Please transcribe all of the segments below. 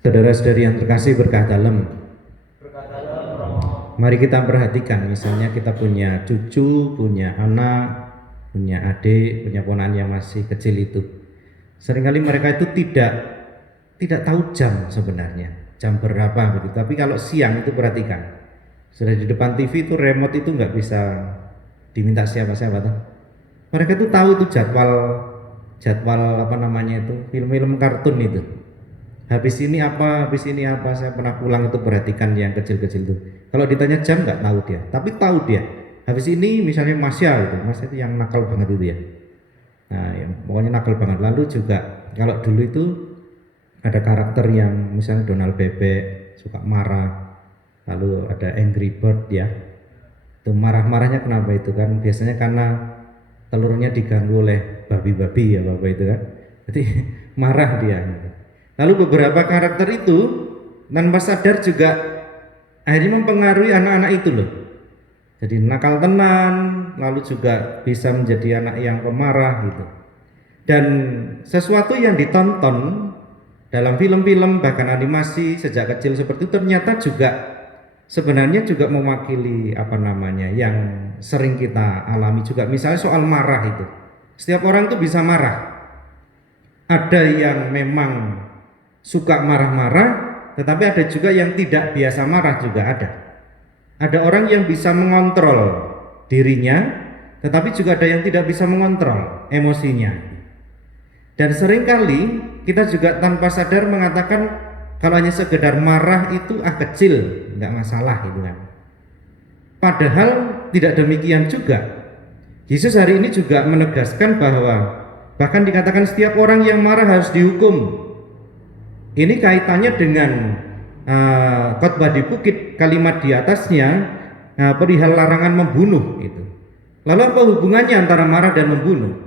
Saudara-saudari yang terkasih berkah dalam, mari kita perhatikan, misalnya kita punya cucu, punya anak, punya adik, punya ponakan yang masih kecil itu. Seringkali mereka itu tidak tahu jam sebenarnya, jam berapa begitu. Tapi kalau siang itu perhatikan, sudah di depan TV itu remote itu nggak bisa diminta siapa-siapa tuh. Mereka itu tahu tuh jadwal apa namanya itu, film-film kartun itu. Habis ini apa, saya pernah pulang itu perhatikan yang kecil-kecil itu. Kalau ditanya jam nggak tahu dia, tapi tahu dia. Habis ini misalnya Masya itu yang nakal banget itu ya. Nah, yang pokoknya nakal banget. Lalu juga kalau dulu itu ada karakter yang misalnya Donald Bebek suka marah, lalu ada Angry Bird ya. Itu marah-marahnya kenapa itu kan? Biasanya karena telurnya diganggu oleh babi-babi ya bapak itu kan. Jadi marah dia. Lalu beberapa karakter itu tanpa sadar juga akhirnya mempengaruhi anak-anak itu loh. Jadi nakal tenan, lalu juga bisa menjadi anak yang pemarah gitu. Dan sesuatu yang ditonton dalam film-film bahkan animasi sejak kecil seperti itu ternyata juga sebenarnya juga mewakili apa namanya yang sering kita alami juga. Misalnya soal marah itu. Setiap orang itu bisa marah. Ada yang memang suka marah-marah, tetapi ada juga yang tidak biasa marah juga ada. Ada orang yang bisa mengontrol dirinya, tetapi juga ada yang tidak bisa mengontrol emosinya. Dan seringkali kita juga tanpa sadar mengatakan kalau hanya sekedar marah itu kecil, nggak masalah gitu kan. Padahal tidak demikian juga. Yesus hari ini juga menegaskan bahwa bahkan dikatakan setiap orang yang marah harus dihukum. Ini kaitannya dengan khotbah di bukit, kalimat di atasnya perihal larangan membunuh itu. Lalu apa hubungannya antara marah dan membunuh?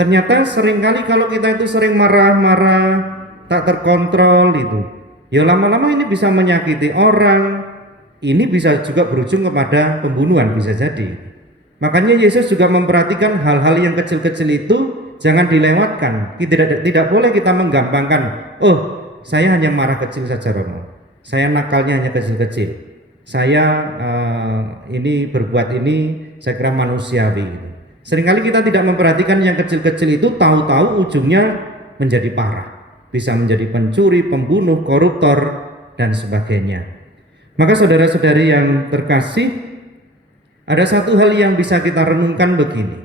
Ternyata seringkali kalau kita itu sering marah-marah, tak terkontrol itu, ya lama-lama ini bisa menyakiti orang. Ini bisa juga berujung kepada pembunuhan, bisa jadi. Makanya Yesus juga memperhatikan hal-hal yang kecil-kecil itu jangan dilewatkan. Tidak boleh kita menggampangkan, oh saya hanya marah kecil saja Romo, saya nakalnya hanya kecil-kecil, saya ini berbuat ini saya kira manusiawi. Seringkali kita tidak memperhatikan yang kecil-kecil itu, tahu-tahu ujungnya menjadi parah, bisa menjadi pencuri, pembunuh, koruptor dan sebagainya. Maka saudara-saudari yang terkasih, ada satu hal yang bisa kita renungkan begini.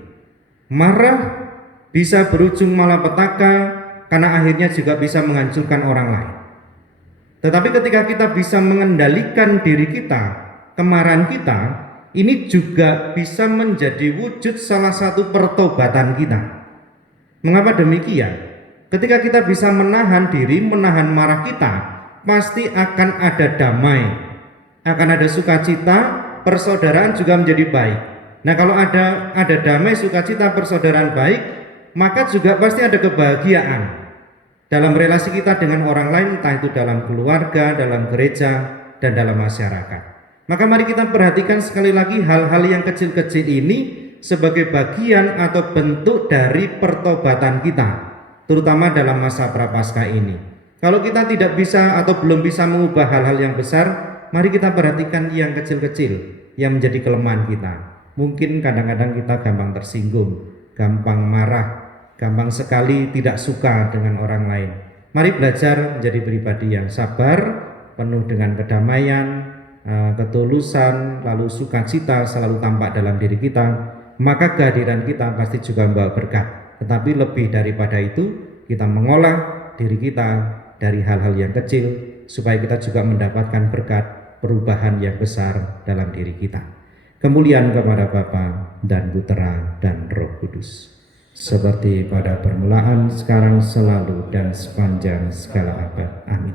Marah bisa berujung malapetaka karena akhirnya juga bisa menghancurkan orang lain. Tetapi ketika kita bisa mengendalikan diri kita, kemarahan kita, ini juga bisa menjadi wujud salah satu pertobatan kita. Mengapa demikian? Ketika kita bisa menahan diri, menahan marah kita, pasti akan ada damai, akan ada sukacita, persaudaraan juga menjadi baik. Nah, kalau ada damai, sukacita, persaudaraan baik, maka juga pasti ada kebahagiaan dalam relasi kita dengan orang lain, entah itu dalam keluarga, dalam gereja, dan dalam masyarakat. Maka mari kita perhatikan sekali lagi hal-hal yang kecil-kecil ini sebagai bagian atau bentuk dari pertobatan kita, terutama dalam masa prapaskah ini. Kalau kita tidak bisa atau belum bisa mengubah hal-hal yang besar, mari kita perhatikan yang kecil-kecil yang menjadi kelemahan kita. Mungkin kadang-kadang kita gampang tersinggung, gampang marah, gampang sekali tidak suka dengan orang lain. Mari belajar menjadi pribadi yang sabar, penuh dengan kedamaian, ketulusan, lalu sukacita selalu tampak dalam diri kita. Maka kehadiran kita pasti juga membawa berkat. Tetapi lebih daripada itu, kita mengolah diri kita dari hal-hal yang kecil supaya kita juga mendapatkan berkat perubahan yang besar dalam diri kita. Kemuliaan kepada Bapa dan Putera dan Roh Kudus, seperti pada permulaan, sekarang, selalu, dan sepanjang segala abad. Amin.